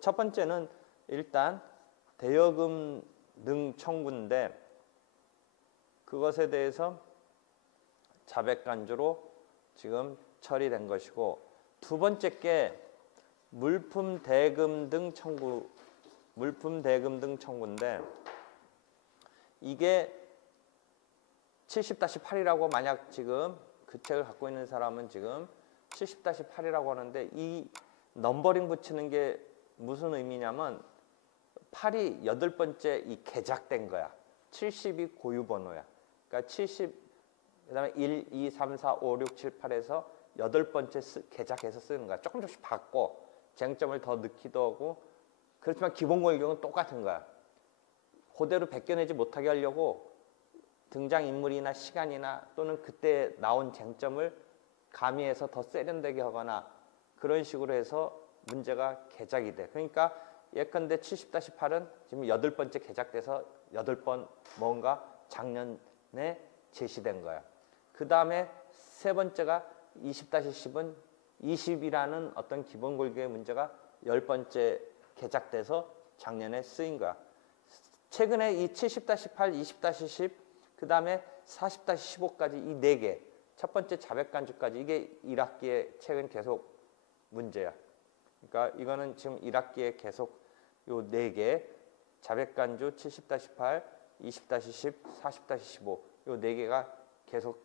첫 번째는 일단 대여금 등 청구인데 그것에 대해서 자백간주로 지금 처리된 것이고, 두 번째 게 물품 대금 등 청구인데 이게 70-8이라고 만약 지금 그 책을 갖고 있는 사람은 지금 70-8이라고 하는데, 이 넘버링 붙이는 게 무슨 의미냐면 8이 8번째 이 개작된 거야. 70이 고유 번호야. 그러니까 70 그다음에 1, 2, 3, 4, 5, 6, 7, 8에서 8번째 개작해서 쓰는 거야. 조금씩 바꿔. 쟁점을 더 넣기도 하고. 그렇지만 기본 골격은 똑같은 거야. 그대로 베껴내지 못하게 하려고 등장인물이나 시간이나 또는 그때 나온 쟁점을 가미해서 더 세련되게 하거나 그런 식으로 해서 문제가 개작이 돼. 그러니까 예컨대 70-8은 지금 8번째 개작돼서 8번 뭔가 작년에 제시된 거야. 그 다음에 세 번째가 20-10은 20이라는 어떤 기본 골격의 문제가 10번째 개작돼서 작년에 쓰인 거야. 최근에 이 70-8, 20-10, 그 다음에 40-15까지 이 4개, 첫 번째 자백간주까지 이게 1학기에 최근 계속 문제야. 그러니까 이거는 지금 1학기에 계속 요 4개, 자백간주 70-8, 20-10, 40-15, 요 4개가 계속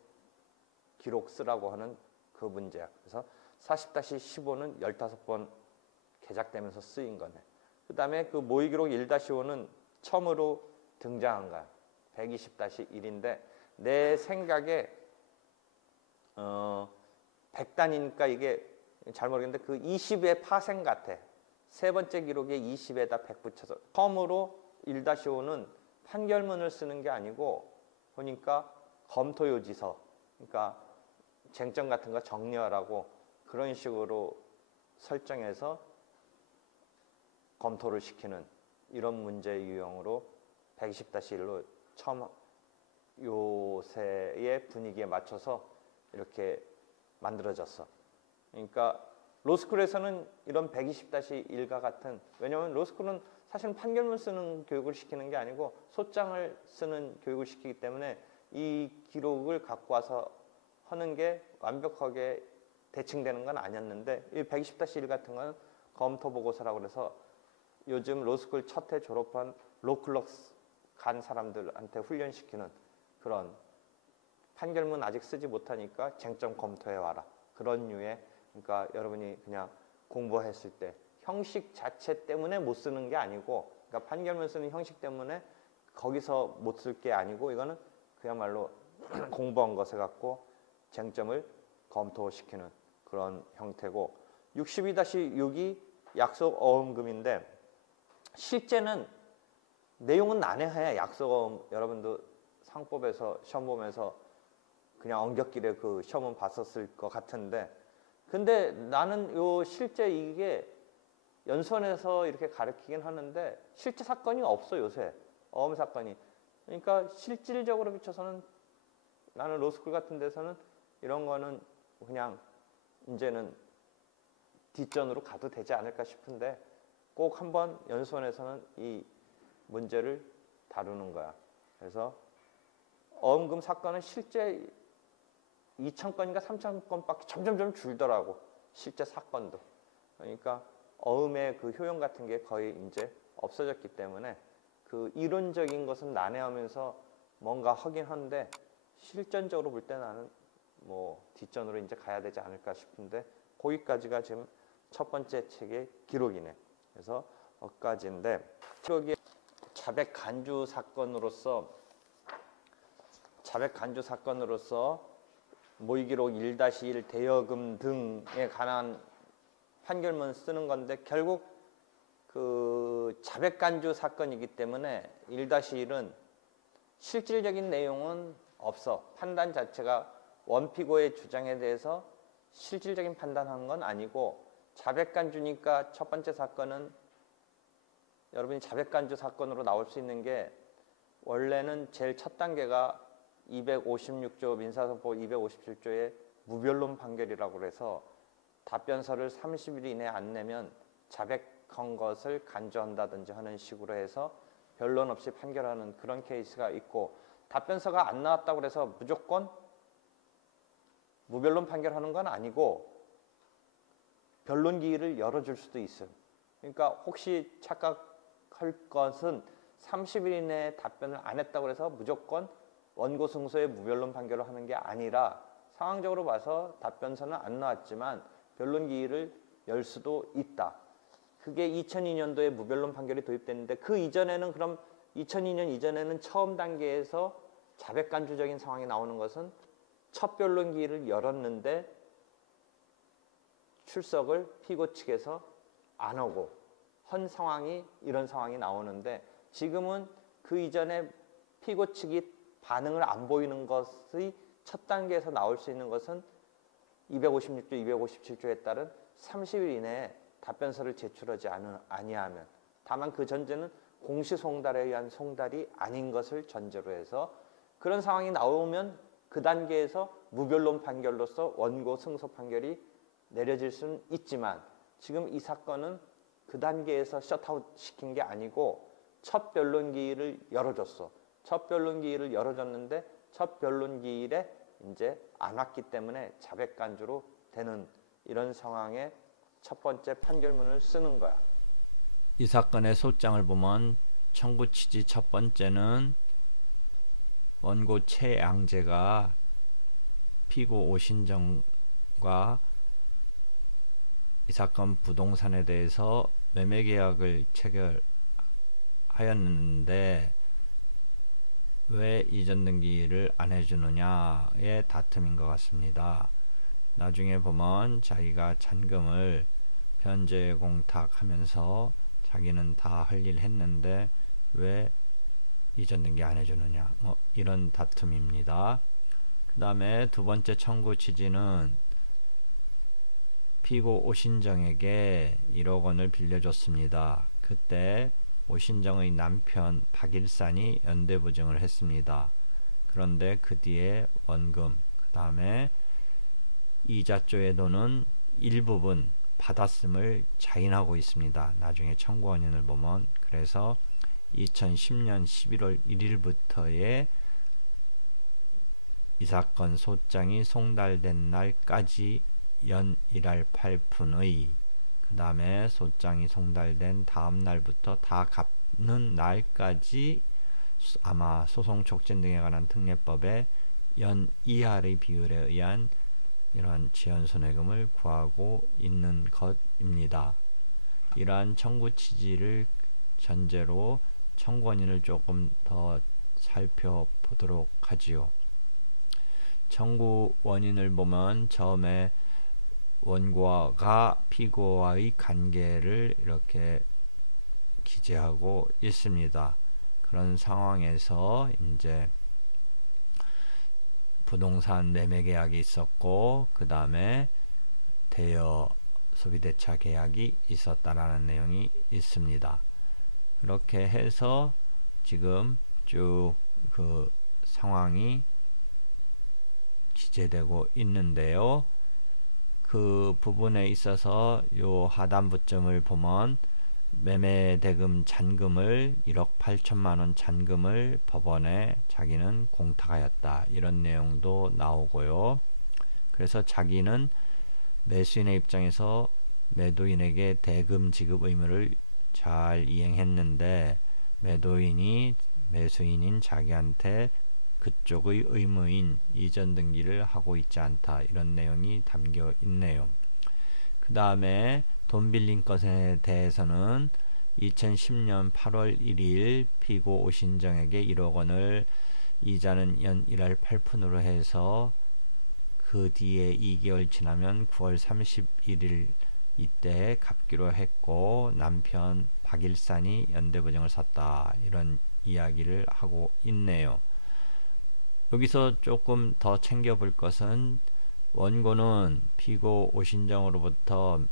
기록 쓰라고 하는 그 문제야. 그래서 40-15는 15번 개작되면서 쓰인 거네. 그 다음에 그 모의기록 1-5는 처음으로 등장한 거야. 120-1인데 내 생각에 100단이니까 이게 잘 모르겠는데 그 20의 파생 같아. 세 번째 기록에 20에다 100 붙여서. 처음으로 1-5는 판결문을 쓰는 게 아니고 보니까 검토요지서, 그러니까 쟁점 같은 거 정리하라고 그런 식으로 설정해서 검토를 시키는 이런 문제 유형으로 120-1로 처음 요새의 분위기에 맞춰서 이렇게 만들어졌어. 그러니까 로스쿨에서는 이런 120-1과 같은, 왜냐하면 로스쿨은 사실 판결문 쓰는 교육을 시키는 게 아니고 소장을 쓰는 교육을 시키기 때문에 이 기록을 갖고 와서 하는 게 완벽하게 대칭되는 건 아니었는데, 이 120-1 같은 건 검토 보고서라고 그래서 요즘 로스쿨 첫 해 졸업한 로클럭스 간 사람들한테 훈련시키는 그런, 판결문 아직 쓰지 못하니까 쟁점 검토해 와라, 그런 류의, 그러니까 여러분이 그냥 공부했을 때 형식 자체 때문에 못 쓰는 게 아니고, 그러니까 판결문 쓰는 형식 때문에 거기서 못 쓸 게 아니고, 이거는 그야말로 공부한 것에 갖고 쟁점을 검토시키는 그런 형태고, 62-6이 약속 어음금인데 실제는 내용은 난해해. 약속 어음 여러분도 상법에서 시험 보면서 그냥 엉겹길에 그 시험은 봤었을 것 같은데, 근데 나는 요 실제 이게 연수원에서 이렇게 가르치긴 하는데 실제 사건이 없어 요새 어음 사건이. 그러니까 실질적으로 비춰서는 나는 로스쿨 같은 데서는 이런 거는 그냥 이제는 뒷전으로 가도 되지 않을까 싶은데, 꼭 한번 연수원에서는 이 문제를 다루는 거야. 그래서 어음금 사건은 실제 2,000건인가 3,000건밖에 점점 줄더라고, 실제 사건도. 그러니까 어음의 그 효용 같은 게 거의 이제 없어졌기 때문에 그 이론적인 것은 난해하면서 뭔가 하긴 한데 실전적으로 볼 때 나는 뭐 뒷전으로 이제 가야 되지 않을까 싶은데, 거기까지가 지금 첫 번째 책의 기록이네. 그래서 여기까지인데, 기록이 자백 간주 사건으로서 모의기록 1-1 대여금 등에 관한 판결문 쓰는 건데, 결국 그 자백간주 사건이기 때문에 1-1은 실질적인 내용은 없어. 판단 자체가 원피고의 주장에 대해서 실질적인 판단한 건 아니고, 자백간주니까 첫 번째 사건은 여러분이 자백간주 사건으로 나올 수 있는 게, 원래는 제일 첫 단계가 256조 민사소법 257조의 무변론 판결이라고 해서 답변서를 30일 이내에 안 내면 자백한 것을 간주한다든지 하는 식으로 해서 변론 없이 판결하는 그런 케이스가 있고, 답변서가 안 나왔다고 해서 무조건 무변론 판결하는 건 아니고 변론 기일을 열어줄 수도 있어요. 그러니까 혹시 착각할 것은 30일 이내에 답변을 안 했다고 해서 무조건 원고 승소의 무변론 판결을 하는 게 아니라 상황적으로 봐서 답변서는 안 나왔지만 변론 기일을 열 수도 있다. 그게 2002년도에 무변론 판결이 도입됐는데, 그 이전에는, 그럼 2002년 이전에는 처음 단계에서 자백간주적인 상황이 나오는 것은 첫 변론 기일을 열었는데 출석을 피고 측에서 안 하고 한 상황이, 이런 상황이 나오는데, 지금은 그 이전에 피고 측이 반응을 안 보이는 것의 첫 단계에서 나올 수 있는 것은 256조, 257조에 따른 30일 이내에 답변서를 제출하지 아니하면, 다만 그 전제는 공시송달에 의한 송달이 아닌 것을 전제로 해서, 그런 상황이 나오면 그 단계에서 무변론 판결로서 원고 승소 판결이 내려질 수는 있지만, 지금 이 사건은 그 단계에서 셧아웃 시킨 게 아니고 첫 변론 기일을 열어줬어. 첫 변론 기일을 열어줬는데 첫 변론 기일에 이제 안 왔기 때문에 자백간주로 되는 이런 상황에 첫 번째 판결문을 쓰는 거야. 이 사건의 소장을 보면 청구 취지 첫 번째는 원고 최양재가 피고 오신정과 이 사건 부동산에 대해서 매매계약을 체결하였는데 왜 이전 등기를 안 해주느냐의 다툼인 것 같습니다. 나중에 보면 자기가 잔금을 변제 공탁하면서 자기는 다 할 일 했는데 왜 이전 등기 안 해주느냐, 뭐 이런 다툼입니다. 그 다음에 두 번째 청구 취지는 피고 오신정에게 1억 원을 빌려줬습니다. 그때 오신정의 남편 박일산이 연대보증을 했습니다. 그런데 그 뒤에 원금, 그 다음에 이자조의 돈은 일부분 받았음을 자인하고 있습니다. 나중에 청구 원인을 보면. 그래서 2010년 11월 1일부터의 이 사건 소장이 송달된 날까지 연 1할 8푼의, 그 다음에 소장이 송달된 다음 날부터 다 갚는 날까지 아마 소송 촉진 등에 관한 특례법에 연 2할의 비율에 의한 이러한 지연손해금을 구하고 있는 것입니다. 이러한 청구 취지를 전제로 청구 원인을 조금 더 살펴보도록 하지요. 청구 원인을 보면 처음에 원고가 피고와의 관계를 이렇게 기재하고 있습니다. 그런 상황에서 이제 부동산 매매 계약이 있었고, 그 다음에 대여 소비대차 계약이 있었다라는 내용이 있습니다. 그렇게 해서 지금 쭉 그 상황이 기재되고 있는데요. 그 부분에 있어서 요 하단부점을 보면 매매대금 잔금을 1억 8천만원 잔금을 법원에 자기는 공탁하였다, 이런 내용도 나오고요. 그래서 자기는 매수인의 입장에서 매도인에게 대금 지급 의무를 잘 이행했는데 매도인이 매수인인 자기한테 그쪽의 의무인 이전 등기를 하고 있지 않다, 이런 내용이 담겨 있네요. 그 다음에 돈 빌린 것에 대해서는 2010년 8월 1일 피고 오신정에게 1억 원을 이자는 연 1할 8푼으로 해서 그 뒤에 2개월 지나면 9월 31일 이때 갚기로 했고, 남편 박일산이 연대보증을 샀다, 이런 이야기를 하고 있네요. 여기서 조금 더 챙겨볼 것은 원고는 피고 오신정으로부터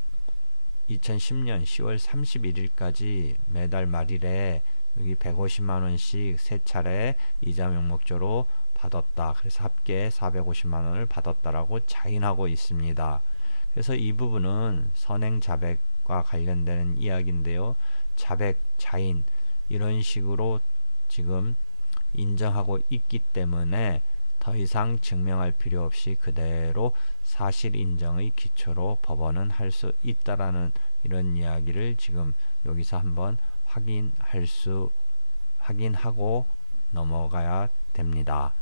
2010년 10월 31일까지 매달 말일에 여기 150만원씩 세 차례 이자 명목조로 받았다. 그래서 합계 450만 원을 받았다라고 자인하고 있습니다. 그래서 이 부분은 선행 자백과 관련되는 이야기인데요. 자백, 자인 이런 식으로 지금 인정하고 있기 때문에 더 이상 증명할 필요 없이 그대로 사실 인정의 기초로 법원은 할 수 있다라는 이런 이야기를 지금 여기서 한번 확인하고 넘어가야 됩니다.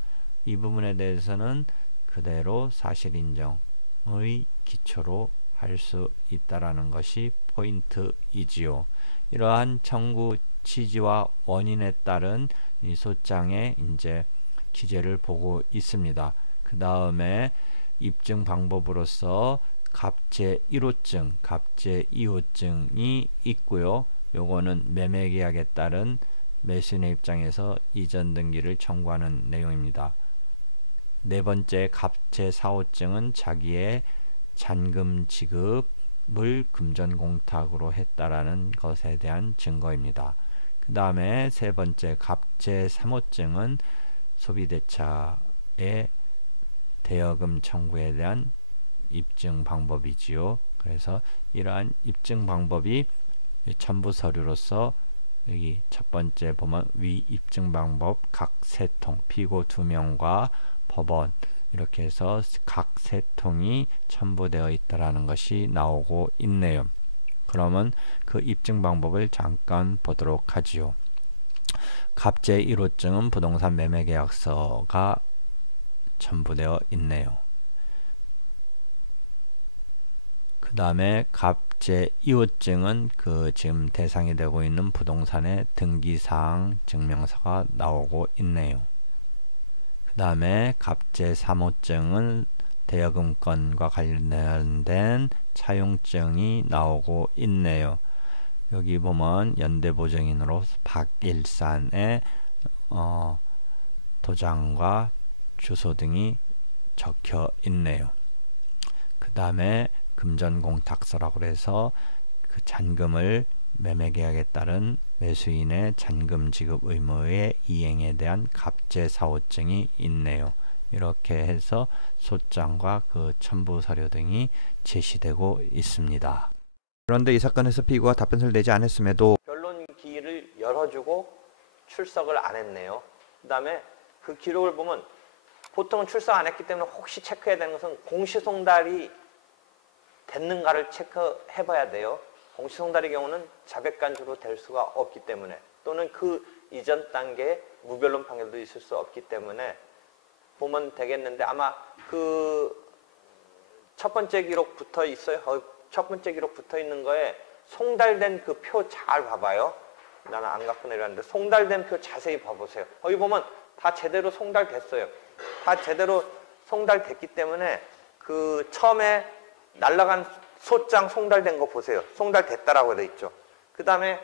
이 부분에 대해서는 그대로 사실 인정의 기초로 할 수 있다라는 것이 포인트이지요. 이러한 청구 취지와 원인에 따른 이 소장의 이제 기재를 보고 있습니다. 그 다음에 입증 방법으로서 갑제 1호증, 갑제 2호증이 있고요. 요거는 매매계약에 따른 매수인의 입장에서 이전 등기를 청구하는 내용입니다. 네 번째 갑제 4호증은 자기의 잔금 지급을 금전공탁으로 했다라는 것에 대한 증거입니다. 그 다음에 세 번째 갑제 3호증은 소비대차의 대여금 청구에 대한 입증 방법이지요. 그래서 이러한 입증 방법이 첨부 서류로서 여기 첫 번째 보면 위 입증 방법 각 세 통, 피고 2명과 법원 이렇게 해서 각 세 통이 첨부되어 있다라는 것이 나오고 있네요. 그러면 그 입증 방법을 잠깐 보도록 하지요. 갑제 1호증은 부동산 매매계약서가 첨부되어 있네요. 그 다음에 갑제 2호증은 그 지금 대상이 되고 있는 부동산의 등기사항 증명서가 나오고 있네요. 그 다음에 갑제 3호증은 대여금권과 관련된 차용증이 나오고 있네요. 여기 보면 연대보증인으로 박일산의 도장과 주소 등이 적혀 있네요. 그 다음에 금전공탁서라고 해서 그 잔금을 매매계약에 따른 매수인의 잔금 지급 의무의 이행에 대한 갑제 4호증이 있네요. 이렇게 해서 소장과 그 첨부 서류 등이 제시되고 있습니다. 그런데 이 사건에서 피고가 답변서를 내지 않았음에도 변론 기일을 열어주고 출석을 안 했네요. 그 다음에 그 기록을 보면 보통은 출석 안 했기 때문에 혹시 체크해야 되는 것은 공시송달이 됐는가를 체크해 봐야 돼요. 공시송달의 경우는 자백간주로 될 수가 없기 때문에 또는 그 이전 단계에 무변론 판결도 있을 수 없기 때문에 보면 되겠는데 아마 그 첫 번째 기록 붙어 있어요. 첫 번째 기록 붙어 있는 거에 송달된 그 표 잘 봐봐요. 나는 안 갖고 내려왔는데 송달된 표 자세히 봐보세요. 거기 보면 다 제대로 송달됐어요. 다 제대로 송달됐기 때문에 그 처음에 날라간 소장 송달된 거 보세요. 송달됐다라고 돼 있죠. 그 다음에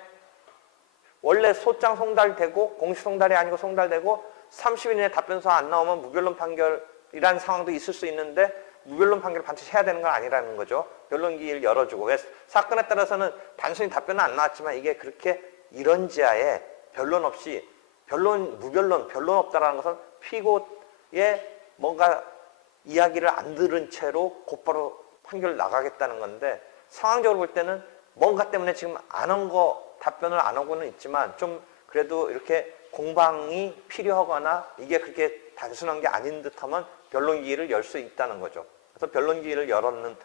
원래 소장 송달되고 공시 송달이 아니고 송달되고 30일 이내 답변서 안 나오면 무변론 판결이라는 상황도 있을 수 있는데 무변론 판결을 반드시 해야 되는 건 아니라는 거죠. 변론기일 열어주고 사건에 따라서는 단순히 답변은 안 나왔지만 이게 그렇게 이런지하에 변론 없이 무변론, 변론 없다라는 것은 피고의 뭔가 이야기를 안 들은 채로 곧바로 판결 나가겠다는 건데 상황적으로 볼 때는 뭔가 때문에 지금 안 한 거 답변을 안 하고는 있지만 좀 그래도 이렇게 공방이 필요하거나 이게 그렇게 단순한 게 아닌 듯하면 변론기일을 열 수 있다는 거죠. 그래서 변론기일을 열었는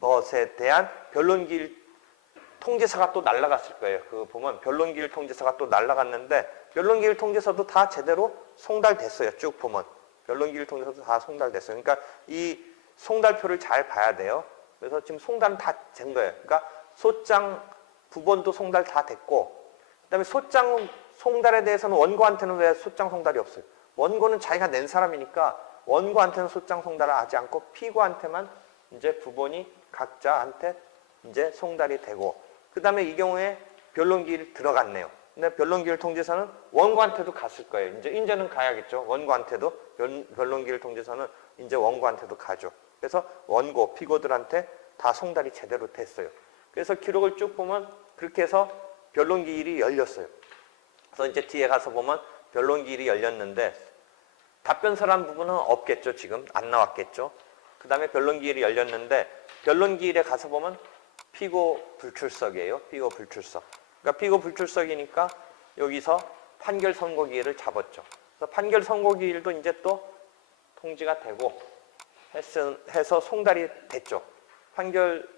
것에 대한 변론기일 통지서가 또 날라갔을 거예요. 그 보면 변론기일 통지서가 또 날라갔는데 변론기일 통지서도 다 제대로 송달됐어요. 쭉 보면 변론기일 통지서도 다 송달됐어요. 그러니까 이 송달표를 잘 봐야 돼요. 그래서 지금 송달은 다 된 거예요. 그러니까 소장 부본도 송달 다 됐고 그다음에 소장 송달에 대해서는 원고한테는 왜 소장 송달이 없어요? 원고는 자기가 낸 사람이니까 원고한테는 소장 송달을 하지 않고 피고한테만 이제 부본이 각자한테 이제 송달이 되고 그 다음에 이 경우에 변론기일 들어갔네요. 근데 변론기일 통지서는 원고한테도 갔을 거예요. 이제는 가야겠죠. 원고한테도 변론기일 통지서는 이제 원고한테도 가죠. 그래서 원고 피고들한테 다 송달이 제대로 됐어요. 그래서 기록을 쭉 보면 그렇게 해서 변론기일이 열렸어요. 그래서 이제 뒤에 가서 보면 변론기일이 열렸는데 답변서란 부분은 없겠죠. 지금 안 나왔겠죠. 그 다음에 변론기일이 열렸는데 변론기일에 가서 보면 피고 불출석이에요. 피고 불출석. 그러니까 피고 불출석이니까 여기서 판결 선고기일을 잡았죠. 그래서 판결 선고기일도 이제 또 통지가 되고 해서 송달이 됐죠. 판결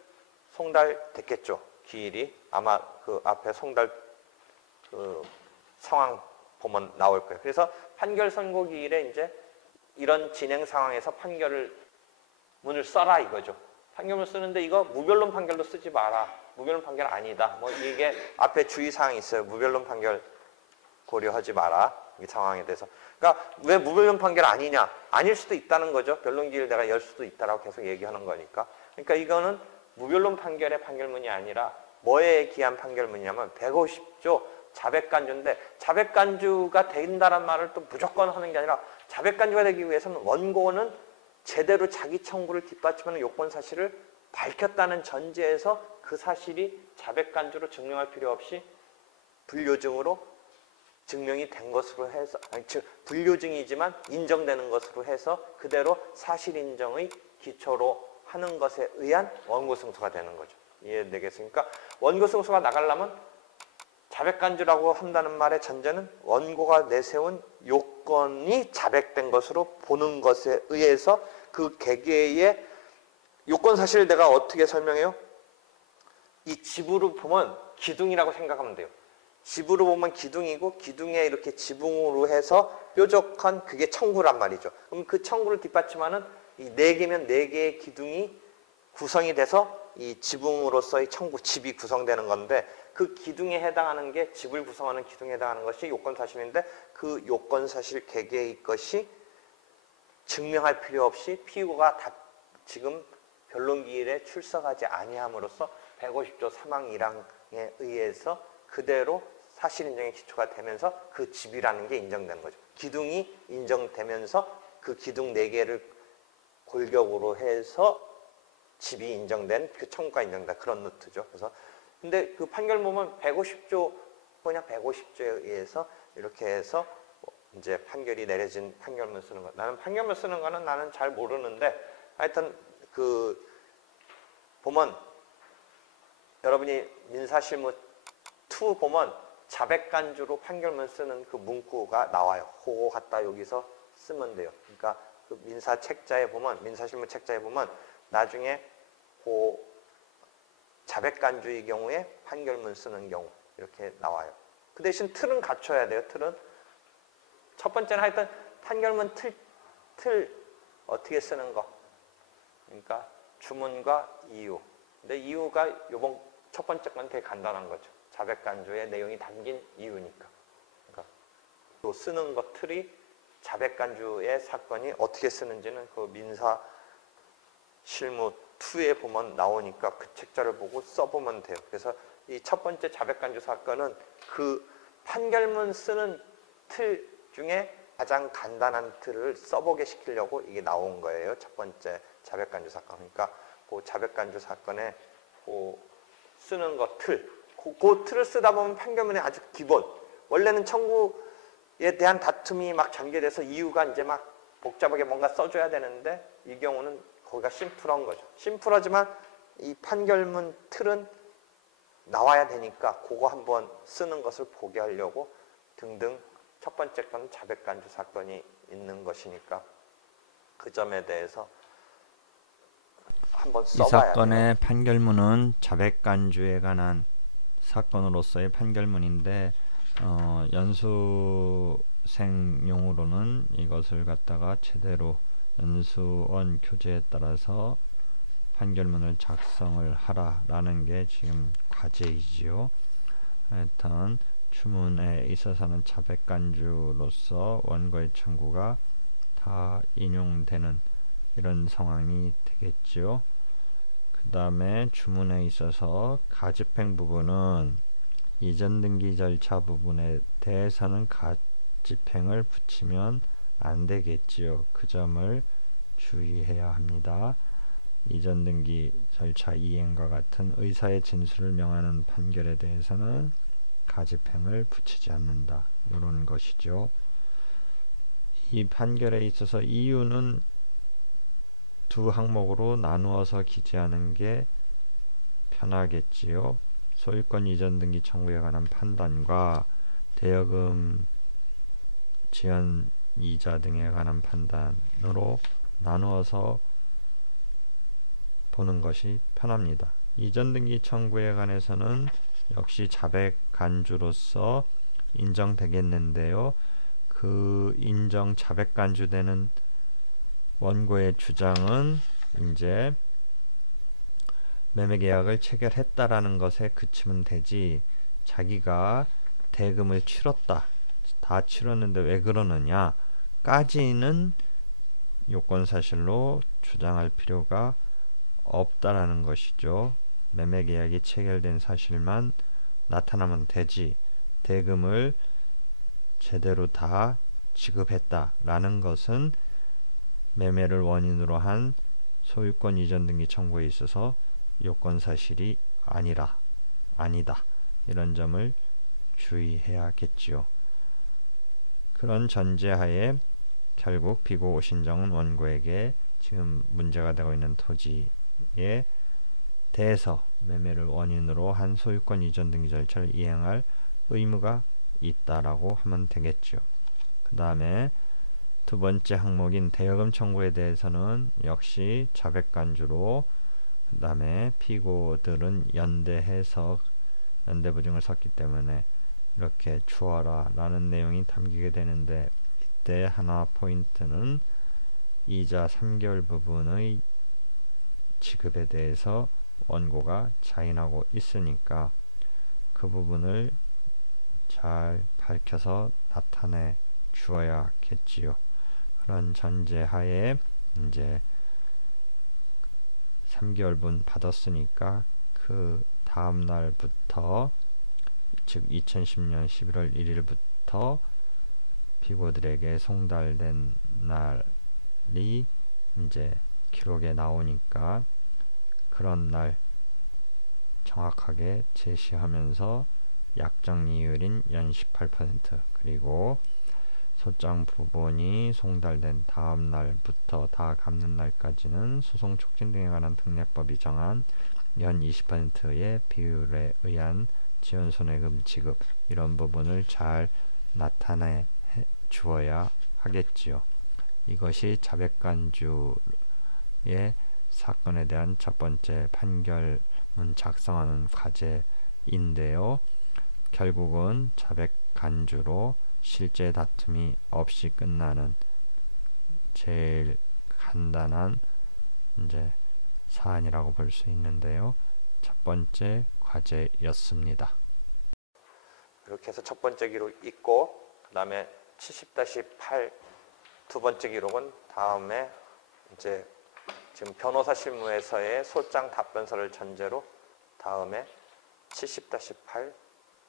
송달 됐겠죠. 기일이 아마 그 앞에 송달 그 상황 보면 나올 거예요. 그래서 판결 선고기일에 이제 이런 진행 상황에서 문을 써라 이거죠. 판결문 쓰는데 이거 무변론 판결로 쓰지 마라. 무변론 판결 아니다. 뭐 이게 앞에 주의사항이 있어요. 무변론 판결 고려하지 마라. 이 상황에 대해서. 그러니까 왜 무변론 판결 아니냐? 아닐 수도 있다는 거죠. 변론기일 내가 열 수도 있다라고 계속 얘기하는 거니까. 그러니까 이거는 무변론 판결의 판결문이 아니라 뭐에 기한 판결문이냐면 150조 자백간주인데 자백간주가 된다는 말을 또 무조건 하는 게 아니라 자백간주가 되기 위해서는 원고는 제대로 자기 청구를 뒷받침하는 요건 사실을 밝혔다는 전제에서 그 사실이 자백간주로 증명할 필요 없이 불료증으로 증명이 된 것으로 해서 즉 불료증이지만 인정되는 것으로 해서 그대로 사실인정의 기초로 하는 것에 의한 원고승소가 되는 거죠. 이해되겠습니까? 원고승소가 나가려면 자백간주라고 한다는 말의 전제는 원고가 내세운 요건이 자백된 것으로 보는 것에 의해서 그 개개의 요건 사실을 내가 어떻게 설명해요? 이 집으로 보면 기둥이라고 생각하면 돼요. 집으로 보면 기둥이고 기둥에 이렇게 지붕으로 해서 뾰족한 그게 청구란 말이죠. 그럼 그 청구를 뒷받침하는 이 4개면 4개의 기둥이 구성이 돼서 이 지붕으로서의 청구, 집이 구성되는 건데 그 기둥에 해당하는 게 집을 구성하는 기둥에 해당하는 것이 요건사실인데 그 요건사실 개개의 것이 증명할 필요 없이 피고가 지금 변론기일에 출석하지 아니함으로써 150조 3항 1항에 의해서 그대로 사실인정의 기초가 되면서 그 집이라는 게 인정되는 거죠. 기둥이 인정되면서 그 기둥 4개를 골격으로 해서 집이 인정된 그 청구가 인정된다. 그런 노트죠. 그래서 근데 그 판결 보면 150조 그냥 150조에 의해서 이렇게 해서 이제 판결이 내려진 판결문 쓰는 거. 나는 판결문 쓰는 거는 나는 잘 모르는데 하여튼 그 보면 여러분이 민사실무 2 보면 자백간주로 판결문 쓰는 그 문구가 나와요. 그거 갖다 여기서 쓰면 돼요. 그러니까 그 민사 책자에 보면 민사실무 책자에 보면 나중에 그 자백간주의 경우에 판결문 쓰는 경우 이렇게 나와요. 그 대신 틀은 갖춰야 돼요. 틀은 첫 번째는 하여튼 판결문 틀 어떻게 쓰는 거. 그러니까 주문과 이유. 근데 이유가 요번 첫 번째 건 되게 간단한 거죠. 자백간주의 내용이 담긴 이유니까. 그러니까 또 쓰는 것 틀이 자백간주의 사건이 어떻게 쓰는지는 그 민사 실무 2에 보면 나오니까 그 책자를 보고 써보면 돼요. 그래서 이 첫 번째 자백간주 사건은 그 판결문 쓰는 틀 중에 가장 간단한 틀을 써보게 시키려고 이게 나온 거예요. 첫 번째 자백간주 사건. 그러니까 그 자백간주 사건에 그 쓰는 것 틀. 그 틀을 쓰다 보면 판결문의 아주 기본. 원래는 청구에 대한 다툼이 막 전개돼서 이유가 이제 막 복잡하게 뭔가 써줘야 되는데 이 경우는 거기가 심플한 거죠. 심플하지만 이 판결문 틀은 나와야 되니까 그거 한번 쓰는 것을 보게 하려고 등등 첫 번째 건 자백간주 사건이 있는 것이니까 그 점에 대해서 한번 이 써봐야 사건의 돼요. 판결문은 자백간주에 관한 사건으로서의 판결문인데 연수생용으로는 이것을 갖다가 제대로 연수원 교재에 따라서 판결문을 작성을 하라라는 게 지금 과제이지요. 하여튼 주문에 있어서는 자백간주로서 원고의 청구가 다 인용되는 이런 상황이 되겠죠. 그 다음에 주문에 있어서 가집행 부분은 이전 등기 절차 부분에 대해서는 가집행을 붙이면 안 되겠지요. 그 점을 주의해야 합니다. 이전 등기 절차 이행과 같은 의사의 진술을 명하는 판결에 대해서는 가집행을 붙이지 않는다. 이런 것이죠. 이 판결에 있어서 이유는 두 항목으로 나누어서 기재하는 게 편하겠지요. 소유권 이전 등기 청구에 관한 판단과 대여금 지연 이자 등에 관한 판단으로 나누어서 보는 것이 편합니다. 이전 등기 청구에 관해서는 역시 자백 간주로서 인정되겠는데요. 그 인정 자백 간주되는 원고의 주장은 이제 매매계약을 체결했다라는 것에 그치면 되지, 자기가 대금을 치렀다, 다 치렀는데 왜 그러느냐 까지는 요건사실로 주장할 필요가 없다라는 것이죠. 매매계약이 체결된 사실만 나타나면 되지, 대금을 제대로 다 지급했다라는 것은 매매를 원인으로 한 소유권 이전 등기 청구에 있어서 요건사실이 아니다, 이런 점을 주의해야겠지요. 그런 전제하에 결국 피고 오신정은 원고에게 지금 문제가 되고 있는 토지에 대해서 매매를 원인으로 한 소유권 이전 등기 절차를 이행할 의무가 있다라고 하면 되겠죠. 그 다음에 두 번째 항목인 대여금 청구에 대해서는 역시 자백간주로, 그 다음에 피고들은 연대해서 연대부증을 섰기 때문에 이렇게 주어라 라는 내용이 담기게 되는데, 이때 하나 포인트는 이자 3개월 부분의 지급에 대해서 원고가 자인하고 있으니까 그 부분을 잘 밝혀서 나타내 주어야겠지요. 그런 전제하에 이제 3개월분 받았으니까 그 다음 날부터, 즉 2010년 11월 1일부터 피고들에게 송달된 날이 이제 기록에 나오니까 그런 날 정확하게 제시하면서 약정이율인 연 18% 그리고 소장 부분이 송달된 다음 날부터 다 갚는 날까지는 소송 촉진 등에 관한 특례법이 정한 연 20%의 비율에 의한 지원손해금 지급, 이런 부분을 잘 나타내 주어야 하겠지요. 이것이 자백간주의 사건에 대한 첫 번째 판결문 작성하는 과제인데요. 결국은 자백간주로 실제 다툼이 없이 끝나는 제일 간단한 이제 사안이라고 볼 수 있는데요. 첫 번째 과제였습니다. 이렇게 해서 첫 번째 기록 있고, 그 다음에 70-8 두 번째 기록은 다음에 이제 지금 변호사 실무에서의 소장 답변서를 전제로 다음에 70-8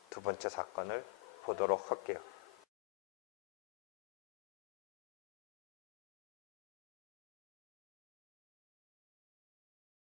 두 번째 사건을 보도록 할게요.